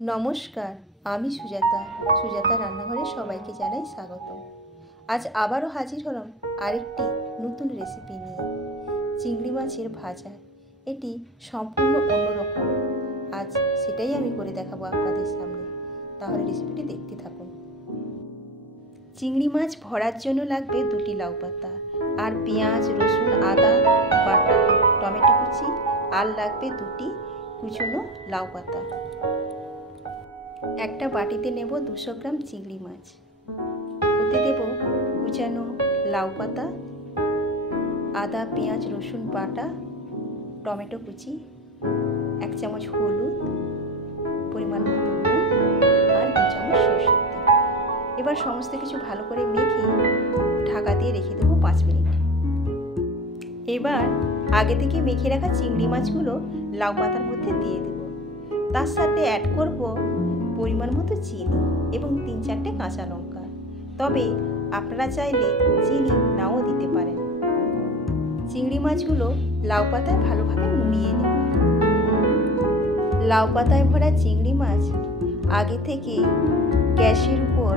নমস্কার, আমি সুজাতা রান্নাঘরে সবাইকে জানাই স্বাগত। আজ আবারও হাজির হলাম আরেকটি নতুন রেসিপি নিয়ে, চিংড়ি মাছের ভাজা। এটি সম্পূর্ণ অন্যরকম। আজ সেটাই আমি করে দেখাবো আপনাদের সামনে। তাহলে রেসিপিটি দেখতে থাকুন। চিংড়ি মাছ ভরার জন্য লাগবে 2টি লাউ পাতা, আর পেঁয়াজ, রসুন, আদা বাটা, টমেটো কুচি, আর লাগবে 2টি কুচনো লাউ পাতা। একটা বাটিতে নেব 200 গ্রাম চিংড়ি মাছ। ওতে দেব কুচানো লাউ পাতা, আদা, পেঁয়াজ, রসুন বাটা, টমেটো কুচি, 1 চামচ হলুদ, পরিমাণ মতো নুন, আর 2 চামচ সরষের তেল। এবার সমস্ত কিছু ভালো করে মেখে ঢাকা দিয়ে রেখে দেবো 5 মিনিট। এবার আগে থেকে মেখে রাখা চিংড়ি মাছগুলো লাউ পাতার মধ্যে দিয়ে দেব। তার সাথে অ্যাড করব পরিমাণ মতো চিনি এবং 3-4টে কাঁচা লঙ্কা। তবে আপনারা চাইলে চিনি নাও দিতে পারেন। চিংড়ি মাছগুলো লাউ পাতায় ভালোভাবে মুড়িয়ে নেব। লাউ পাতায় ভরা চিংড়ি মাছ আগে থেকে গ্যাসের উপর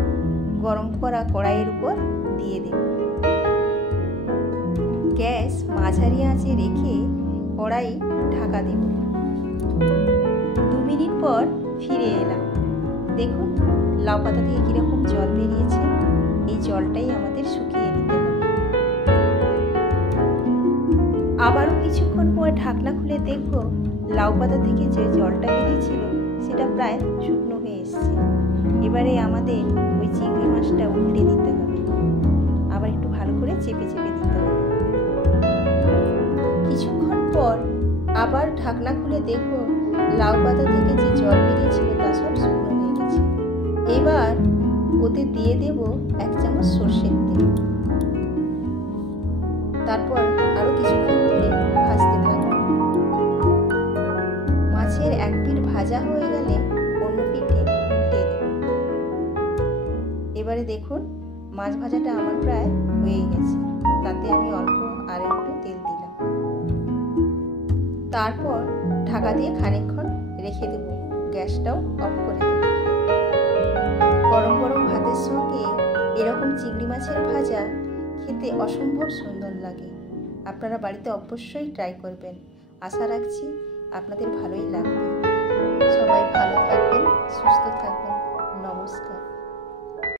গরম করা কড়াইয়ের উপর দিয়ে দেব। গ্যাস মাঝারি আঁচে রেখে কড়াই ঢাকা দেব। 2 মিনিট পর ফিরে এলাম। দেখুন লাউ পাতা থেকে কীরকম জল বেরিয়েছে। এই জলটাই আমাদের শুকিয়ে নিতে হবে। আবারও কিছুক্ষণ পর ঢাকনা খুলে দেখব লাউ পাতা থেকে যে জলটা বেরিয়েছিল সেটা প্রায় শুকনো হয়ে এসছে। এবারে আমাদের ওই চিংড়ি মাছটা উল্টে দিতে হবে। আবার একটু ভালো করে চেপে চেপে দিতে হবে। কিছুক্ষণ পর আবার ঢাকনা খুলে দেখব লাউ পাতা থেকে যে জল বেরিয়েছিল তা সব শুকনো হয়ে গেছে। এবার ওতে দিয়ে দেব 1 চামচ সরষের তেল। তারপর আরো কিছুক্ষণ ধরে ভাজতে থাকব। মাছের এক পিঠ ভাজা হয়ে গেলে অন্য পিঠে উল্টে দেব। এবারে দেখুন মাছ ভাজাটা আমার প্রায় হয়ে গেছে। তাতে আমি অল্প আর একটু তেল দিলাম। তারপর ঢাকা দিয়ে খানিকক্ষণ রেখে দেব। গ্যাসটাও অফ করে দেব। গরম গরম ভাতের সঙ্গে এরকম চিংড়ি মাছের ভাজা খেতে অসম্ভব সুন্দর লাগে। আপনারা বাড়িতে অবশ্যই ট্রাই করবেন। আশা রাখছি আপনাদের ভালোই লাগবে। সবাই ভালো থাকবেন, সুস্থ থাকবেন। নমস্কার।